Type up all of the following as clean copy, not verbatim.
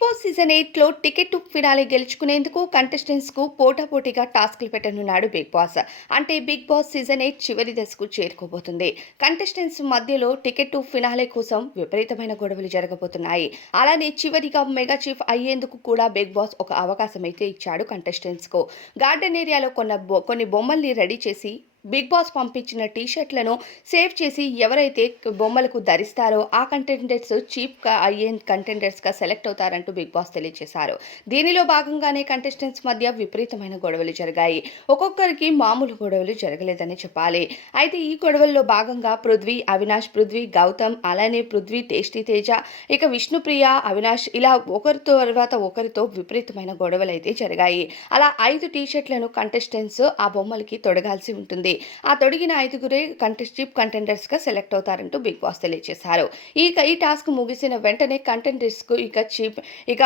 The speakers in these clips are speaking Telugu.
బాస్ సీజన్ 8లో టికెట్ టు ఫినాలే గెలుచుకునేందుకు కంటెస్టెంట్స్‌కు పోటాపోటీగా టాస్క్‌లు పెట్టనున్నాడు బిగ్ బాస్. అంటే బిగ్ బాస్ సీజన్ 8 చివరి దశకు చేరుకోబోతుంది. కంటెస్టెంట్స్ మధ్యలో టికెట్ టు ఫినాలే కోసం విపరీతమైన గొడవలు జరగబోతున్నాయి. అలానే చివరిగా మెగా చీఫ్ అయ్యేందుకు కూడా బిగ్ బాస్ ఒక అవకాశం అయితే ఇచ్చాడు కంటెస్టెంట్స్‌కు. గార్డెన్ ఏరియాలో కొన్ని బొమ్మల్ని రెడీ చేసి బిగ్ బాస్ పంపించిన టీ షర్ట్‌లను సేవ్ చేసి ఎవరైతే బొమ్మలకు ధరిస్తారో ఆ కంటెండర్స్ చీఫ్‌గా అయ్యే కంటెండర్స్‌గా సెలెక్ట్ అవుతారంటూ బిగ్ బాస్ తెలియజేశారు. దీనిలో భాగంగానే కంటెస్టెంట్స్ మధ్య విపరీతమైన గొడవలు జరిగాయి. ఒక్కొక్కరికి మామూలు గొడవలు జరగలేదని చెప్పాలి. అయితే ఈ గొడవల్లో భాగంగా పృథ్వీ, గౌతమ్, అలానే పృథ్వీ, టేస్టీ తేజ, ఇక విష్ణుప్రియ, అవినాష్ ఇలా ఒకరితో తర్వాత ఒకరితో విపరీతమైన గొడవలైతే జరిగాయి. అలా 5 టీ షర్ట్‌లను కంటెస్టెంట్స్ ఆ బొమ్మలకి తొడగాల్సి ఉంటుంది. ఆ తొడిగిన 5గురే చీఫ్ కంటెండర్స్‌గా సెలెక్ట్ అవుతారంటూ బిగ్ బాస్ తెలియజేశారు. ఈ టాస్క్ ముగిసిన వెంటనే కంటెండర్స్‌కు ఇక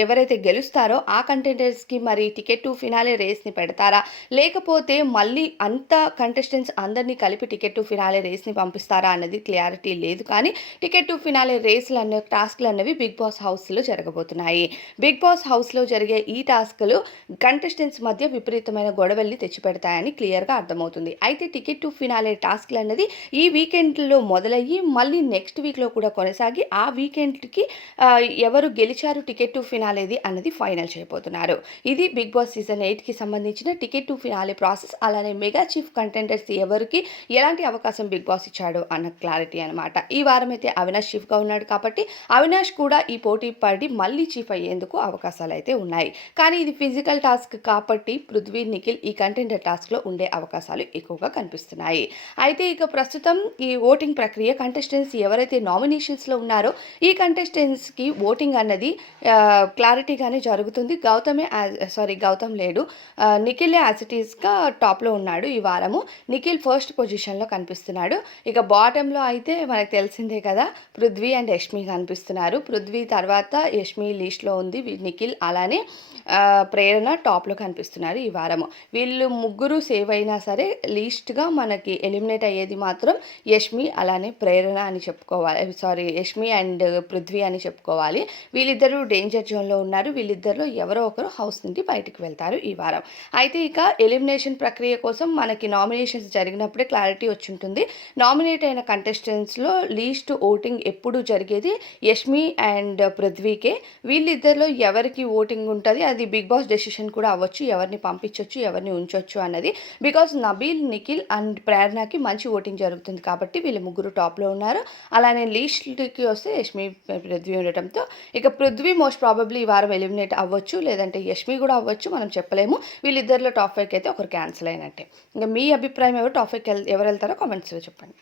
ఎవరైతే గెలుస్తారో ఆ కంటెండర్స్‌కి మరి టికెట్ టు ఫినాలే రేస్‌ని పెడతారా? లేకపోతే మళ్ళీ కంటెస్టెంట్స్ అందరినీ కలిపి టికెట్ టు ఫినాలే రేస్‌ని పంపిస్తారా అన్నది క్లారిటీ లేదు. కానీ టికెట్ టు ఫినాలే టాస్క్‌లన్నవి బిగ్ బాస్ హౌస్‌లో జరగబోతున్నాయి. బిగ్ బాస్ హౌస్‌లో జరిగే ఈ టాస్క్‌లు కంటెస్టెంట్స్ మధ్య విపరీతమైన గొడవల్ని తెచ్చిపెడతాయని క్లియర్‌గా అర్థమవుతుంది. అయితే టికెట్ టు ఫినాలే టాస్క్‌లు అన్నది ఈ వీకెండ్‌లో మొదలయ్యి మళ్ళీ నెక్స్ట్ వీక్‌లో కూడా కొనసాగి ఆ వీకెండ్‌కి ఎవరు గెలిచారు టికెట్ టు ఫినాలేది అన్నది ఫైనల్ చేయబోతున్నారు. ఇది బిగ్ బాస్ సీజన్ 8కి సంబంధించిన టికెట్ టు ఫినాలే ప్రాసెస్. అలానే మెగా చీఫ్ కంటెండర్స్ ఎవరికి ఎలాంటి అవకాశం బిగ్ బాస్ ఇచ్చాడు అన్న క్లారిటీ అన్నమాట. ఈ వారం అయితే అవినాష్ చీఫ్‌గా ఉన్నాడు కాబట్టి అవినాష్ కూడా ఈ పోటీ పడి మళ్ళీ చీఫ్ అయ్యేందుకు అవకాశాలైతే ఉన్నాయి. కానీ ఇది ఫిజికల్ టాస్క్ కాబట్టి పృథ్వీ, నిఖిల్ ఈ కంటెండర్ టాస్క్‌లో ఉండే అవకాశాలు ఎక్కువగా కనిపిస్తున్నాయి. అయితే ఇక ప్రస్తుతం ఈ ఓటింగ్ ప్రక్రియ కంటెస్టెంట్స్ ఎవరైతే నామినేషన్స్‌లో ఉన్నారో ఈ కంటెస్టెంట్స్‌కి ఓటింగ్ అన్నది క్లారిటీగానే జరుగుతుంది. గౌతమ్ లేడు. నిఖిలే యాజ్ ఇట్ ఈస్‌గా టాప్‌లో ఉన్నాడు ఈ వారము. నిఖిల్ ఫస్ట్ పొజిషన్‌లో కనిపిస్తున్నాడు. ఇక బాటమ్‌లో అయితే మనకు తెలిసిందే కదా! పృథ్వీ అండ్ యష్మి కనిపిస్తున్నారు. పృథ్వీ తర్వాత యష్మి లిస్ట్‌లో ఉంది. నిఖిల్ అలానే ప్రేరణ టాప్‌లో కనిపిస్తున్నారు ఈ వారము. వీళ్ళు ముగ్గురు సేవ్ అయినా సరే లీస్ట్‌గా మనకి ఎలిమినేట్ అయ్యేది మాత్రం యష్మి అలానే ప్రేరణ అని చెప్పుకోవాలి. యష్మి అండ్ పృథ్వీ అని చెప్పుకోవాలి. వీళ్ళిద్దరూ డేంజర్ జోన్‌లో ఉన్నారు. వీళ్ళిద్దరిలో ఎవరో ఒకరు హౌస్ నుండి బయటికి వెళ్తారు ఈ వారం. అయితే ఇక ఎలిమినేషన్ ప్రక్రియ కోసం మనకి నామినేషన్స్ జరిగినప్పుడే క్లారిటీ వచ్చుంటుంది. నామినేట్ అయిన కంటెస్టెంట్స్‌లో లీస్ట్ ఓటింగ్ ఎప్పుడు జరిగేది యష్మి అండ్ పృథ్వీకే. వీళ్ళిద్దరిలో ఎవరికి ఓటింగ్ ఉంటది అది బిగ్ బాస్ డెసిషన్ కూడా అవ్వచ్చు. ఎవరిని పంపించొచ్చు, ఎవరిని ఉంచొచ్చు అన్నది. బికాజ్ నబీల్, నిఖిల్ అండ్ ప్రేరణకి మంచి ఓటింగ్ జరుగుతుంది కాబట్టి వీళ్ళు ముగ్గురు టాప్‌లో ఉన్నారు. అలానే లీస్ట్‌కి వస్తే యష్మి, పృథ్వీ ఉండటంతో ఇక పృథ్వీ మోస్ట్ ప్రాబబ్లీ ఈ వారం ఎలిమినేట్ అవ్వచ్చు. లేదంటే యష్మి కూడా అవ్వచ్చు. మనం చెప్పలేము. వీళ్ళిద్దరిలో టాప్ 5కి అయితే ఒకరు క్యాన్సిల్ అయినట్టే. ఇంక మీ అభిప్రాయం ఎవరు టాప్ 5కి ఎవరు వెళ్తారో కామెంట్స్‌లో చెప్పండి.